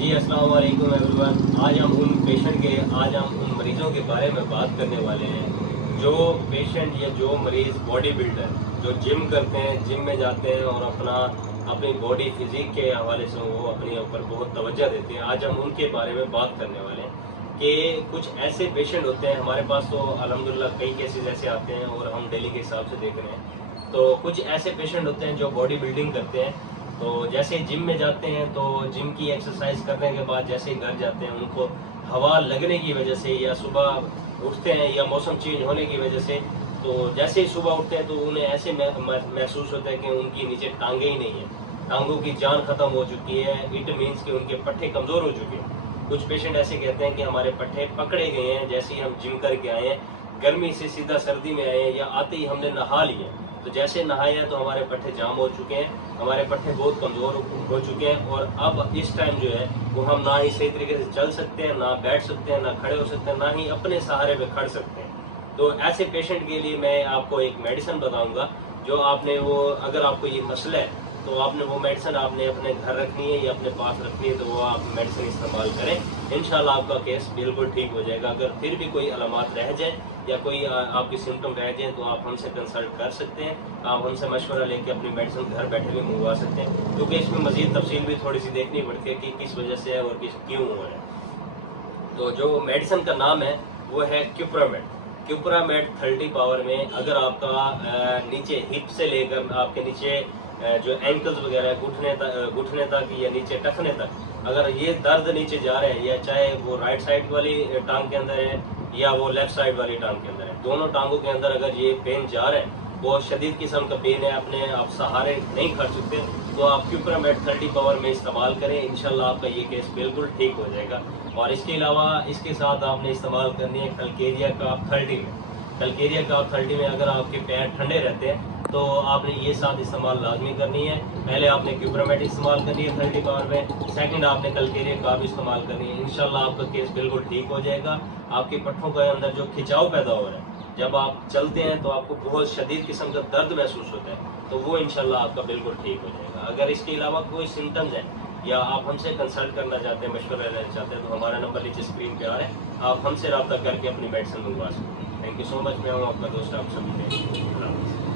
जी अस्सलाम वालेकुम एवरीवन। आज हम उन मरीज़ों के बारे में बात करने वाले हैं जो पेशेंट या जो मरीज़ बॉडी बिल्डर जो जिम करते हैं, जिम में जाते हैं और अपनी बॉडी फिजिक के हवाले से वो अपने ऊपर बहुत तवज्जो देते हैं। आज हम उनके बारे में बात करने वाले हैं कि कुछ ऐसे पेशेंट होते हैं हमारे पास, तो अल्हम्दुलिल्लाह कई केसेस ऐसे आते हैं और हम डेली के हिसाब से देख रहे हैं। तो कुछ ऐसे पेशेंट होते हैं जो बॉडी बिल्डिंग करते हैं, तो जैसे जिम में जाते हैं तो जिम की एक्सरसाइज करने के बाद जैसे ही घर जाते हैं उनको हवा लगने की वजह से या सुबह उठते हैं या मौसम चेंज होने की वजह से, तो जैसे ही सुबह उठते हैं तो उन्हें ऐसे महसूस होता है कि उनकी नीचे टांगे ही नहीं है, टांगों की जान खत्म हो चुकी है। इट मीन्स कि उनके पट्टे कमज़ोर हो चुके हैं। कुछ पेशेंट ऐसे कहते हैं कि हमारे पट्टे पकड़े गए हैं, जैसे ही हम जिम करके आए हैं, गर्मी से सीधा सर्दी में आए हैं या आते ही हमने नहा लिए, तो जैसे नहाया तो हमारे पट्टे जाम हो चुके हैं, हमारे पट्टे बहुत कमज़ोर हो चुके हैं और अब इस टाइम जो है वो हम ना ही सही तरीके से चल सकते हैं, ना बैठ सकते हैं, ना खड़े हो सकते हैं, ना ही अपने सहारे पे खड़ सकते हैं। तो ऐसे पेशेंट के लिए मैं आपको एक मेडिसिन बताऊंगा, जो आपने वो अगर आपको ये मसला है तो आपने वो मेडिसिन आपने अपने घर रखनी है या अपने पास रखनी है, तो वो आप मेडिसिन इस्तेमाल करें। इंशाल्लाह आपका केस बिल्कुल ठीक हो जाएगा। अगर फिर भी कोई अलामात रह जाए या कोई आपकी सिम्टम रह जाए तो आप हमसे कंसल्ट कर सकते हैं, आप हमसे मशवरा लेके अपनी मेडिसिन घर बैठे भी मंगवा सकते हैं, क्योंकि इसमें मज़ीद तफसील भी थोड़ी सी देखनी पड़ती है कि किस वजह से है और क्यों हुआ है। तो जो मेडिसिन का नाम है वो है क्यूप्रामेड। क्यूप्रामेड 30 पावर में, अगर आपका नीचे हिप से लेकर आपके नीचे जो एंकल्स वगैरह घुटने तक या नीचे टखने तक, अगर ये दर्द नीचे जा रहा है, या चाहे वो राइट साइड वाली टांग के अंदर है या वो लेफ्ट साइड वाली टांग के अंदर है, दोनों टांगों के अंदर अगर ये पेन जा रहा है, बहुत शदीद किस्म का पेन है, अपने आप सहारे नहीं खड़ सकते, तो आप क्यूप्रामेड 30 पावर में इस्तेमाल करें। इंशाल्लाह आपका ये केस बिल्कुल ठीक हो जाएगा। और इसके अलावा इसके साथ आपने इस्तेमाल करनी है कलकेरिया काप 30 में। कलकेरिया काप 30 में अगर आपके पैर ठंडे रहते हैं तो आपने ये साथ इस्तेमाल लाजमी करनी है। पहले आपने क्यूप्रामेड इस्तेमाल करनी है 30 पावर में, सेकंड आपने कलकेरिया काप इस्तेमाल करनी है। इंशाल्लाह आपका केस बिल्कुल ठीक हो जाएगा। आपके पट्टों के अंदर जो खिंचाव पैदा हो रहा है, जब आप चलते हैं तो आपको बहुत शदीद किस्म का दर्द महसूस होता है, तो वो इंशाल्लाह आपका बिल्कुल ठीक हो जाएगा। अगर इसके अलावा कोई सिम्टम्स हैं या आप हमसे कंसल्ट करना चाहते हैं, मशवरा लेना चाहते हैं, तो हमारा नंबर नीचे स्क्रीन पे आ रहा है, आप हमसे रब्ता करके अपनी मेडिसिन मंगवा सकते हैं। Thank you so much. मैं हूँ आपका दोस्त, आप सभी